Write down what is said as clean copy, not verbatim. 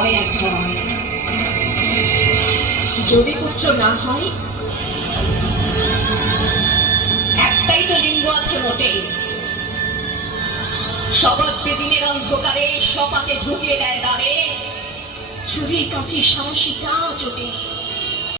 হয় এক ভয়। যদি পুত্র না হয়, একটাই তো লিঙ্গ আছে মোটে, শপথে দিনের অন্ধকারে সপাকে ঢুকিয়ে দেয় দ্বারে, চুরি কাচি সাহসী যা জোটে।